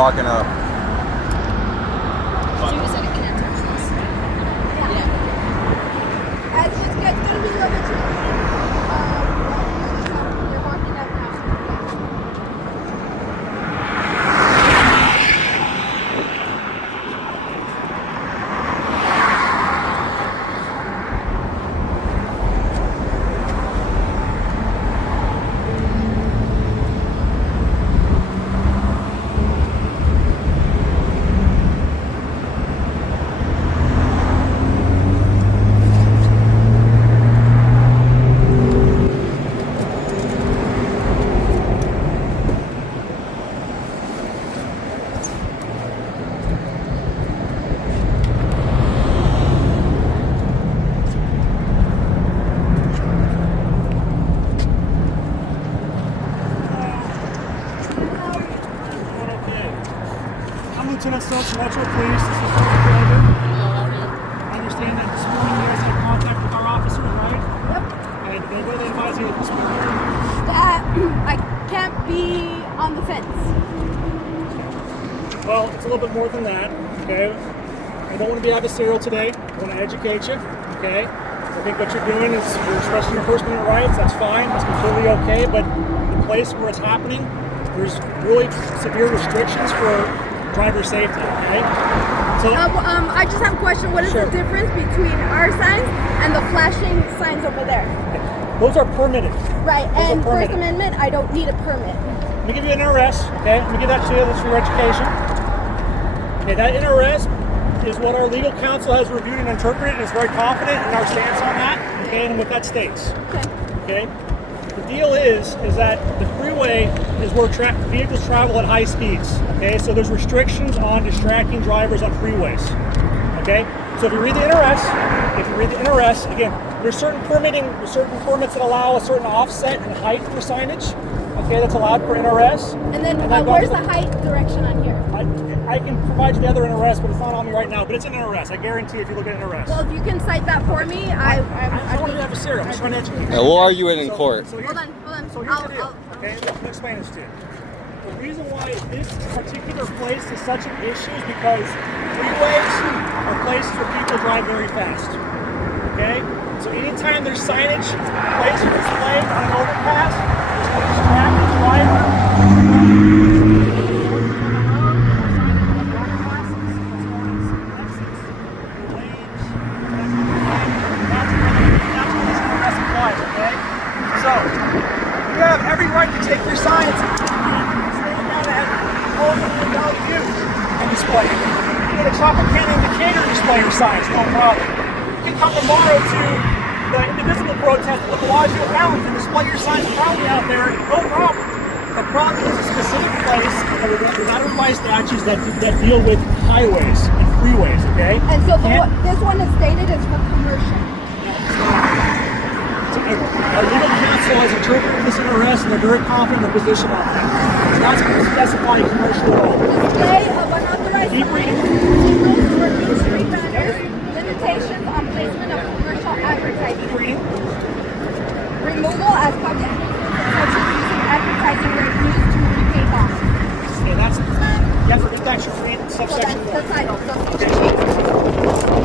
walking up. She was at a cancer. Yeah. It's gonna be a little bit tricky. They're walking up now. Lieutenant Stokes, Metro Police. This is Sergeant Draven. I understand that this morning you guys had contact with our officers, right? Yep. And what did they advise you this morning? That I can't be on the fence. Well, it's a little bit more than that, okay? I don't want to be adversarial today. I want to educate you, okay? I think what you're doing is you're expressing your First Amendment rights. That's fine. That's completely okay. But the place where it's happening, there's really severe restrictions for driver safety, okay? So, I just have a question. What is the difference between our signs and the flashing signs over there? those are permitted. Right, Those and are permitted. First Amendment, I don't need a permit. Let me give you an NRS, okay? Let me give that to you. That's for your education. Okay, that NRS is what our legal counsel has reviewed and interpreted and is very confident in our stance on that, okay, and what that states. Okay? The deal is that the freeway is where vehicles travel at high speeds, okay? So there's restrictions on distracting drivers on freeways, okay? So if you read the NRS, again, there's certain permits that allow a certain offset and height for signage, okay, that's allowed per NRS. And then where's the height direction on here? I can provide you the other NRS, but it's not on me right now, but it's an NRS. I guarantee if you look at NRS. Well, if you can cite that for me, I don't want to be adversarial. I'm just trying to educate you. Yeah, we'll argue it in court. So Hold on. So here's the deal, okay? Let me explain this to you. The reason why this particular place is such an issue is because freeways are places where people drive very fast, okay? So anytime there's signage placed or displayed on an overpass, there's going to distract the driver. So, you have every right to take your signs and stand down and hold them without view and display it. You get a Tropicana indicator display your signs, no problem. You can come tomorrow to the Indivisible protest at the Bellagio Fountain and display your signs proudly out there, no problem. The problem is a specific place that we're not by statutes that deal with highways and freeways, okay? And so this one is stated as for commercial. Our legal counsel has interpreted this NRS and they're very confident in their position on that. It's not specifying commercial at all. Display of unauthorized Keep reading. signals or new street banners, limitations on placement of commercial advertising. Keep reading. Removal as public such as using advertising that is used to repay bonds. Okay, you have to read that, you read subsection The 1. title.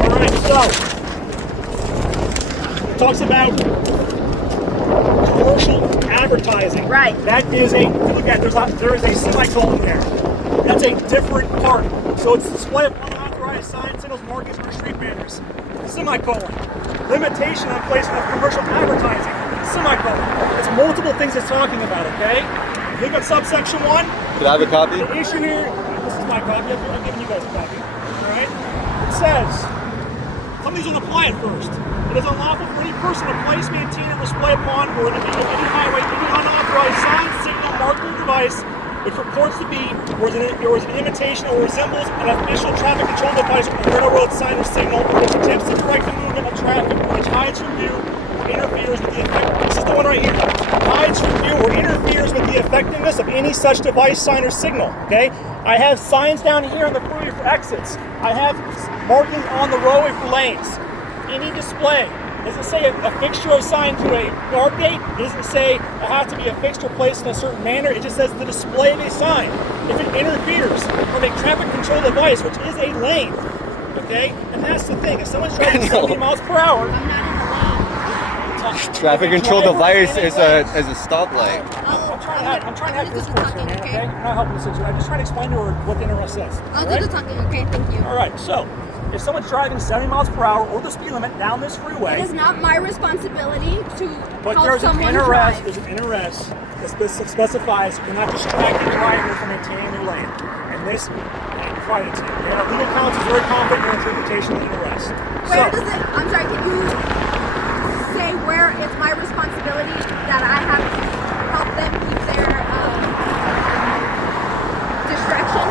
Alright, so it talks about commercial advertising. Right. That is look at there is a semicolon there. That's a different part. So it's display of unauthorized signs, signals, markings, or street banners. Semicolon. Limitation on placement of commercial advertising. Semicolon. It's multiple things it's talking about, okay? Look at subsection 1. Could I have a copy? The issue here, this is my copy, I'm giving you guys a copy. Alright? It says, somebody's gonna apply it first. It is unlawful for any person to place, maintain, or display upon or in any highway any unauthorized sign, signal, marker, or device which purports to be or is an imitation or resembles an official traffic control device or railroad sign or signal, or which attempts to direct the movement of traffic, or which hides from view or interferes with the effectiveness. This is the one right here. Hides from view or interferes with the effectiveness of any such device, sign, or signal. Okay? I have signs down here on the freeway for exits. I have markings on the roadway for lanes. Any display Does it say a fixture assigned to a guard gate? It doesn't say it has to be a fixture placed in a certain manner. It just says the display of a sign. If it interferes from a traffic control device, which is a lane, okay? And that's the thing. If someone's driving 70 miles per hour, I'm not in the lane. Traffic control device is a stop light. I'm trying to have do the discourse here, talking, man, okay? okay? I'm not helping the situation. I'm just trying to explain to her what the NRS says. I'll all do right? the talking, okay? Thank you. All right, so if someone's driving 70 miles per hour or the speed limit down this freeway, It is not my responsibility to but help there's an someone NRS, drive. there's an NRS that specifies you're not distracting the driver from maintaining the lane. And this, I provided to you. And our legal counsel is very confident in their interpretation of the NRS. Where does it, I'm sorry, can you say where it's my responsibility that I have to help them keep their distraction?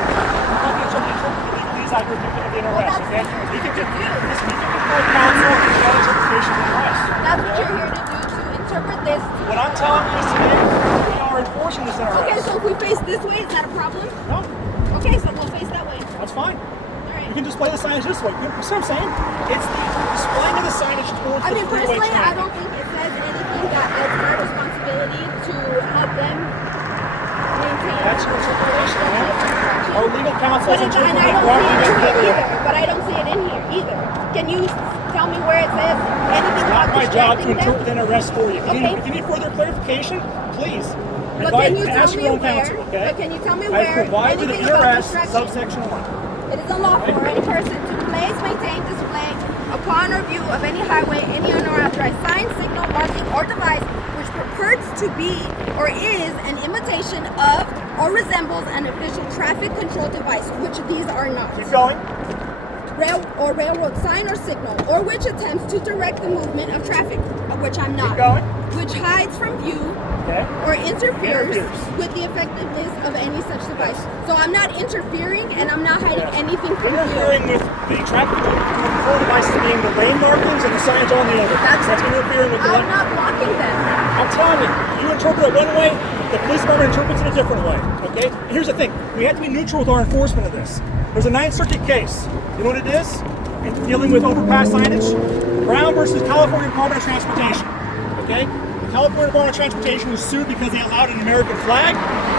These I could of the NRS, Well, okay? You can that's get what you do. counsel and your interpretation of the NRS. That's what you're here to do, to interpret this. What I'm telling you is today, we are enforcing this NRS. Okay, so if we face this way, is that a problem? No, Okay, so we'll face that way. that's fine. Alright. You can display the signage this way. You see what I'm saying? It's the displaying of the signage towards I the mean, freeway personally, I traffic. don't think it says anything that it's my responsibility to help them maintain. That's your interpretation, man. Our legal counsel But is it's, and I interpreting don't what see it we in did the here other way. either. But I don't see it in here either. Can you tell me where it says anything Not about my job to distracting them? interpret an arrest for you. If you, Okay. if you need further clarification, please. But can you tell ask me your own where? counsel, okay? But can you tell me I where provided anything an about arrest distraction? subsection 1. It is unlawful for any person to place, maintain, display, upon or view of any highway, any unauthorized sign, signal, marking, or device which purports to be or is an imitation of or resembles an official traffic control device, which these are not. Keep going. Railroad sign or signal, or which attempts to direct the movement of traffic, of which I'm not. Keep going. Which hides from view Okay. or interferes Interferes. with the effectiveness of any such device. So I'm not interfering and I'm not hiding anything from Interfering you. with the traffic control devices being the lane markings and the signage on the other. That's interfering with the I'm lane. not blocking them. I'm telling you, you interpret it one way, the police department interprets it a different way. Okay? And here's the thing: we have to be neutral with our enforcement of this. There's a 9th Circuit case. You know what it is? In dealing with overpass signage, Brown versus California Department of Transportation. Okay? The California Department of Transportation was sued because they allowed an American flag,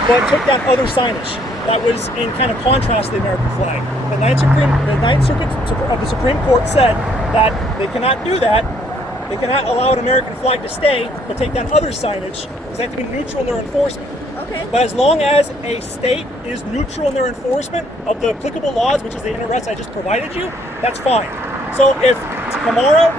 but took down other signage that was in kind of contrast to the American flag. The 9th Circuit of the Supreme Court said that they cannot do that. They cannot allow an American flag to stay, but take down other signage, because they have to be neutral in their enforcement. Okay. But as long as a state is neutral in their enforcement of the applicable laws, which is the NRS I just provided you, that's fine. So if tomorrow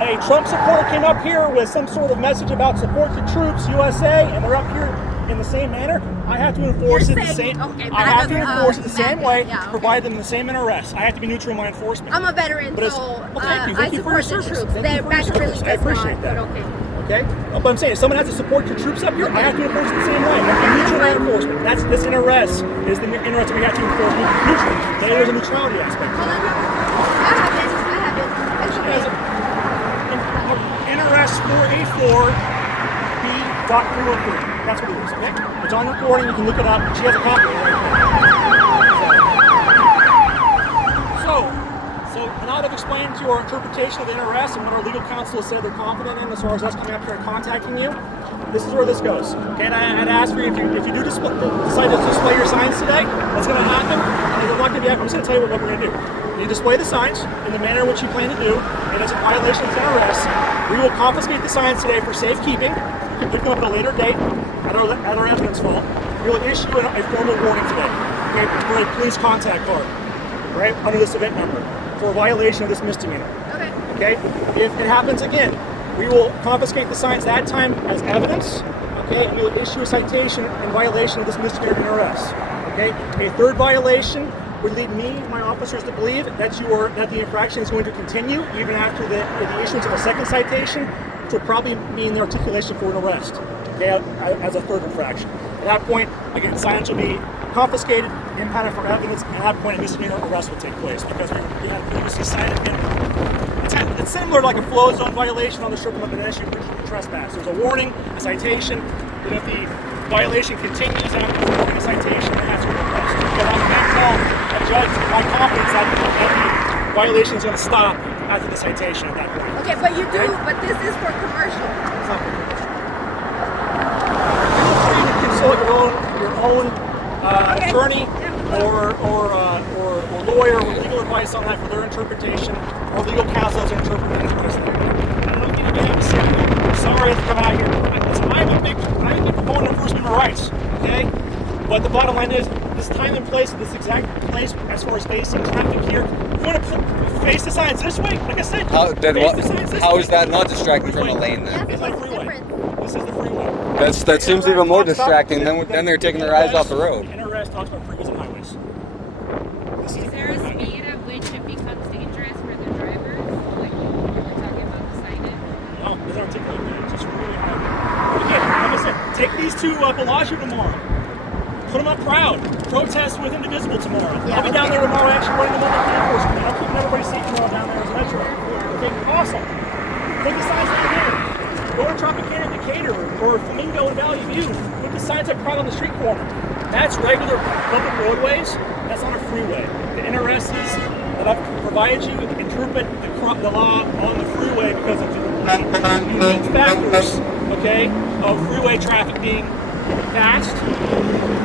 a Trump supporter came up here with some sort of message about support to troops, USA, and they're up here in the same manner, I have to enforce You're it the saying- same. okay, I have to MAGA, enforce it the same MAGA, way yeah, to okay. provide them the same NRS. I have to be neutral in my enforcement. I'm a veteran, But it's- so well, thank you. I Thank you for your support the service. troops. Thank you Their for your back really service. I does appreciate not, that. but okay. Okay? But I'm saying, if someone has to support your troops up here, I have to enforce it the same way. I have to be neutral in my enforcement. That's this NRS is the NRS that we have to enforce neutral. There's a neutrality aspect. Hold on, no. I have it. It's As okay. NRS 484B.313. That's what it is, okay? It's on recording, you can look it up. She has a copy of it right there. So now that I've explained to you our interpretation of the NRS and what our legal counsel has said they're confident in as far as us coming up here and contacting you, this is where this goes. Okay, and I had asked for you, if you do decide to display your signs today, what's going to happen is I'm not going to be, I'm just going to tell you what we're going to do. You display the signs in the manner in which you plan to do, and it's a violation of the NRS. We will confiscate the signs today for safekeeping. You can pick them up at a later date at our evidence vault. We will issue a formal warning today, okay, for a police contact card, right, under this event number, for a violation of this misdemeanor. Okay. Okay? If it happens again, we will confiscate the signs that time as evidence, okay, and we will issue a citation in violation of this misdemeanor NRS. Okay? A third violation would lead me and my officers to believe that the infraction is going to continue even after the issuance of a second citation, which would probably mean the articulation for an arrest, okay, as a third infraction. At that point, again, signs will be confiscated, impounded for evidence, and at that point a misdemeanor arrest will take place because we had previously cited him. It's similar to like a flow zone violation on the strip of an issue for trespass. There's a warning, a citation, and if the violation continues after the warning and citation, it has to be arrested. Because I can't tell a judge my confidence that the violation is going to stop after the citation at that point. Okay, but you do, but this is for commercial. You can consult your own Okay. attorney Yeah. or lawyer with legal advice on that for their interpretation, or legal counsel's interpretation. I don't mean to be adversarial. I'm sorry to come out here. I'm a big proponent of First Amendment rights, okay? But the bottom line is, this time and place, this exact place, as far as facing traffic here, if you want to face the signs this way, like I said, How, then face what, the signs this how way. is that not distracting from a Freeway. lane then? It's like What's the freeway. difference? This is the freeway. That seems even more distracting. Then they're taking their eyes off the road. NRS talks about freeways and highways. This Is there a speed at which it becomes dangerous for the drivers? Like when we're talking about the signage? No, it's articulated. It's just freeway highway. Again, like I said, take these to Bellagio tomorrow. Put them up proud. Protest with Indivisible tomorrow. Yeah, I'll be down okay. there tomorrow actually running the mobile enforcement. I'm keeping everybody safe tomorrow down there as a metro. Okay, awesome. Take the signs down here. Go to Tropicana in Decatur or Flamingo in Valley View. Put the signs up proud on the street corner. That's regular public roadways. That's not a freeway. The NRSs that I've provided you interpret the law on the freeway because of the unique factors, okay, of freeway traffic being fast.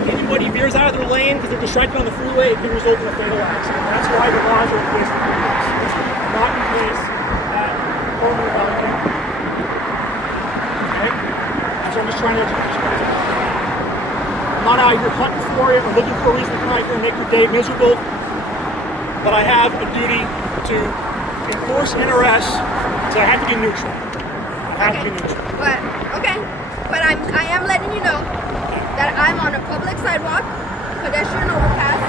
Anybody veers out of their lane because they're distracted on the freeway, it can result in a fatal accident. That's why the laws are in place for freeways, not in place at Coleman Valley. Okay? So I'm just trying to educate you guys. I'm not out here hunting for you or looking for a reason to come out here and make your day miserable. But I have a duty to enforce NRS, so I have to be neutral. I have to be neutral. But I am letting you know that I'm on a public sidewalk, pedestrian overpass.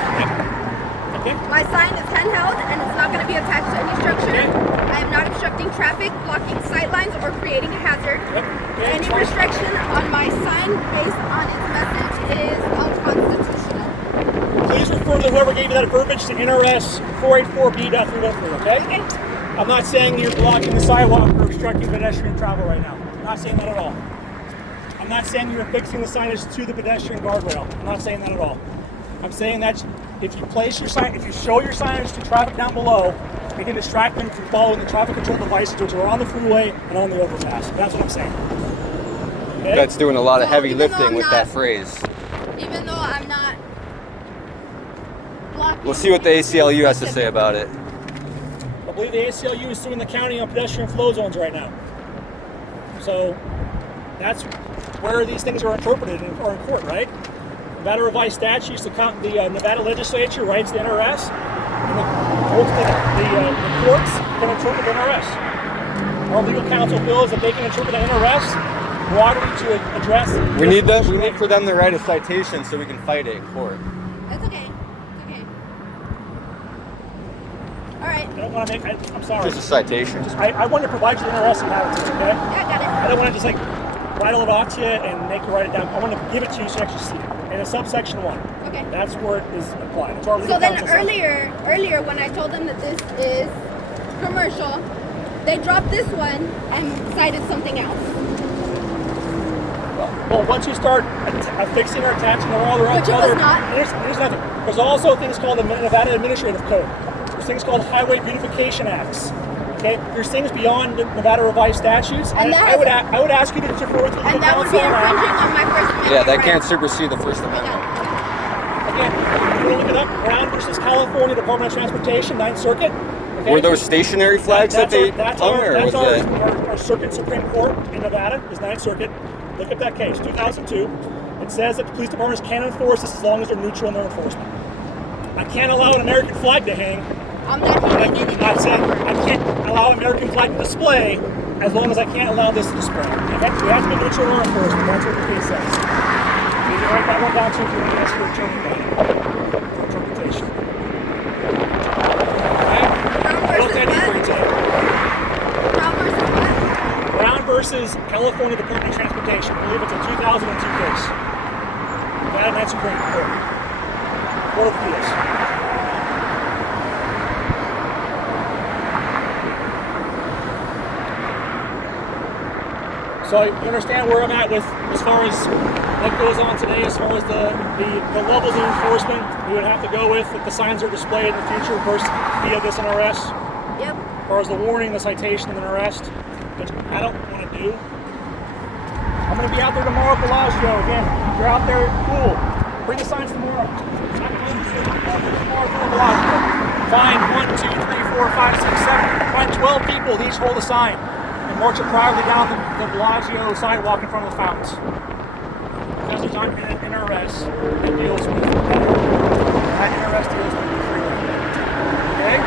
Okay? My sign is handheld and it's not going to be attached to any structure. Okay. I am not obstructing traffic, blocking sight lines, or creating a hazard. Yep. Okay, Any fine. restriction on my sign based on its message is unconstitutional. Please refer to whoever gave you that verbiage to NRS 484B.313, okay? Okay? I'm not saying you're blocking the sidewalk or obstructing pedestrian travel right now. I'm not saying that at all. I'm not saying you're fixing the signage to the pedestrian guardrail. I'm not saying that at all. I'm saying that if you place your sign, if you show your signage to traffic down below, it can distract them from following the traffic control devices which are on the freeway and on the overpass. That's what I'm saying. Okay? That's doing a lot of So heavy even though lifting I'm with not- that phrase. Even though I'm not blocking. We'll see what the ACLU has to say about it. I believe the ACLU is suing the county on pedestrian flow zones right now. So that's where these things are interpreted or in court, right? Nevada revised statutes, the Nevada legislature writes the NRS, and the courts can interpret the NRS. Our legal counsel feels that they can interpret the NRS broadly to address. We need for them to write a citation so we can fight it in court. That's okay. It's okay. All right. I don't want to make. I'm sorry. Just a citation. I want to provide you the NRS and have it to you, okay? Yeah, I got it. I don't want to just like rattle it off to you and make you write it down. I want to give it to you so you actually see it. And in subsection 1. Okay. That's where it is applied. It's our legal So then counsel says. earlier when I told them that this is commercial, they dropped this one and cited something else. Well, once you start affixing or attaching all the Which it was not. There's nothing. There's also things called the Nevada Administrative Code. There's things called Highway Beautification Acts. Okay, there's things beyond the Nevada revised statutes, And that I would ask you to defer with the legal And that would counsel be on that. infringing on my First Amendment. Yeah, that rights. can't supersede the First I Amendment. got it. Again, if you want to look it up, Brown versus California Department of Transportation, 9th Circuit. Okay? Were those stationary flags that they hung, or was it? Our Circuit Supreme Court in Nevada is 9th Circuit. Look at that case, 2002. It says that the police departments can enforce this as long as they're neutral in their enforcement. I can't allow an American flag to hang. I'm not hearing anything. I'm saying I can't allow an American flag to display as long as I can't allow this to display. We have to be neutral in our enforcement. That's what the case says. You can write that one down too if you want to ask your attorney about it. For interpretation. Alright? Brown I looked versus at it for you what? today. Brown versus what? Brown versus California Department of Transportation. I believe it's a 2002 case. Nevada Ninth Supreme Court. Court of Appeals. So you understand where I'm at with as far as what goes on today, as far as the levels of enforcement we would have to go with if the signs are displayed in the future versus via this NRS. Yep. far as the warning, the citation, and the arrest, which I don't want to do. I'm going to be out there tomorrow at Bellagio. Again, if you're out there, cool. Bring the signs tomorrow. Tomorrow for Bellagio. Find 1, 2, 3, 4, 5, 6, 7. Find 12 people that each hold a sign and march it proudly down the Bellagio sidewalk in front of the fountains. Because there's not an arrest that deals with that interest deals with the freeway. Okay?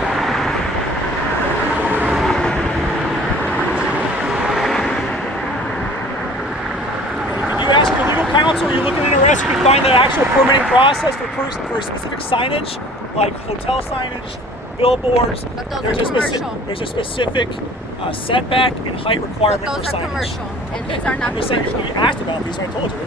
If you ask your legal counsel or you're looking at an arrest, you can find the actual permitting process for specific signage, like hotel signage, billboards. But those There's are a commercial. there's a specific setback and height But requirement those for are signage. commercial, and these are not I'm just saying, commercial. you asked about these, so I told you. They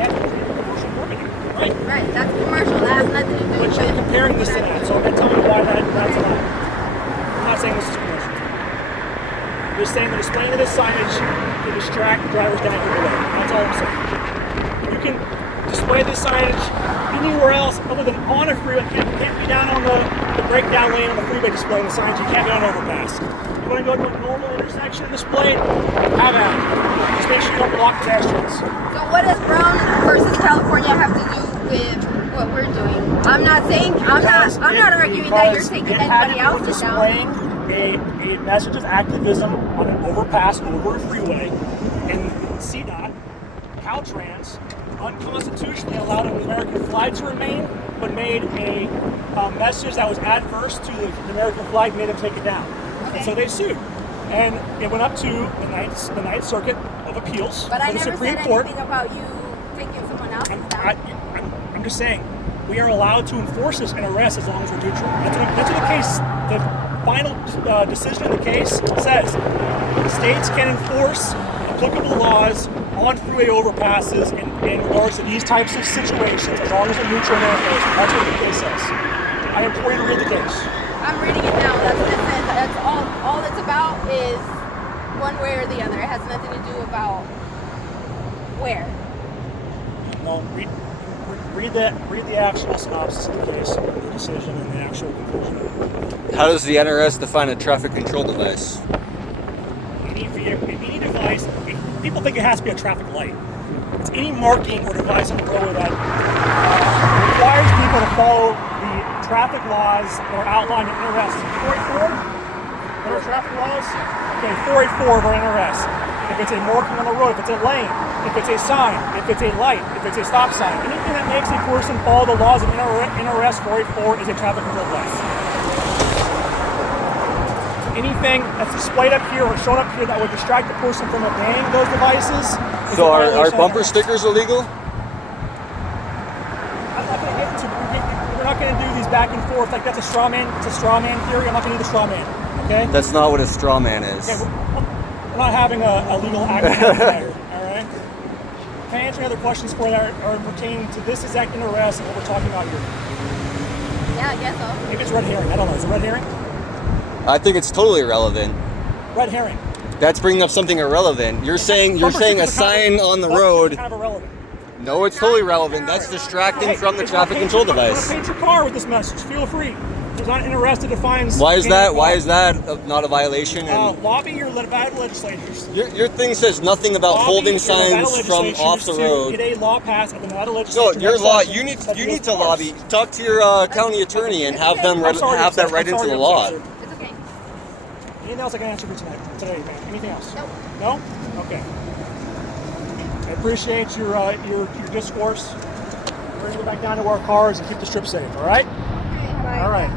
have to be commercial permitting, right? Right, that's commercial. That has nothing to do But with you're comparing this to that, so I'm going to tell you why that's not. I'm not saying this is commercial. I'm just saying the displaying of this signage to distract the drivers down here below. That's all I'm saying. You can display this signage anywhere else other than on a freeway. You can't be down on the breakdown lane on the freeway displaying the signs. You can't be on an overpass. You want to go to a normal intersection and display it? Have at it. Just make sure you don't block pedestrians. So what does Brown versus California have to do with what we're doing? I'm not not arguing that you're taking anybody else's down. Displaying a message of activism on an overpass over a freeway, and CDOT, Caltrans, unconstitutionally allowed an American flag to remain, but made a message that was adverse to the American flag, made them take it down. Okay. And so they sued. And it went up to the Ninth Circuit of Appeals, But I the never Supreme said Court. anything about you taking someone else's down. I'm just saying, we are allowed to enforce this and arrest as long as we're neutral. That's what the case, the final decision of the case says. States can enforce applicable laws on freeway overpasses in regards to these types of situations as long as they're neutral in enforcement. That's what the case says. I implore you to read the case. I'm reading it now. That's what it says. That's all it's about is one way or the other. It has nothing to do about where. No, read the actual synopsis of the case, the decision, and the actual conclusion. How does the NRS define a traffic control device? Any device, people think it has to be a traffic light. It's any marking or device on the road that requires people to follow the traffic laws that are outlined in NRS 484. There are traffic laws? Okay, 484 of our NRS. If it's a marking on the road, if it's a lane, if it's a sign, if it's a light, if it's a stop sign, anything that makes a person follow the laws of NRS 484 is a traffic control device. Anything that's displayed up here or shown up here that would distract the person from obeying those devices. So are bumper stickers illegal? I'm not going to get into. We're not going to do these back and forth like that's a straw man. It's a straw man theory. I'm not going to do the straw man. Okay. That's not what a straw man is. Okay, we're not having a legal action here. All right. Can I answer any other questions for that are pertaining to this exact arrest and what we're talking about here? Yeah, I guess so. Maybe it's red herring. I don't know. Is it red herring? I think it's totally irrelevant. Red herring. That's bringing up something irrelevant. You're saying a sign on the road. Kind of irrelevant. No, it's totally relevant. That's distracting from the traffic control device. Paint your car with this message. Feel free. There's not an arrest that defines. Why is that? Why is that not a violation? And Lobby your Nevada legislators. your thing says nothing about holding signs from off the road. Get a law passed at the Nevada No, legislature. your law. You need to lobby. Talk to your county attorney and have them have that right into the law. It's okay. Anything else I can answer for today, man? Anything else? Nope. No? Okay. I appreciate your discourse. We're gonna go back down to our cars and keep the strip safe. All right? Okay, bye. All right.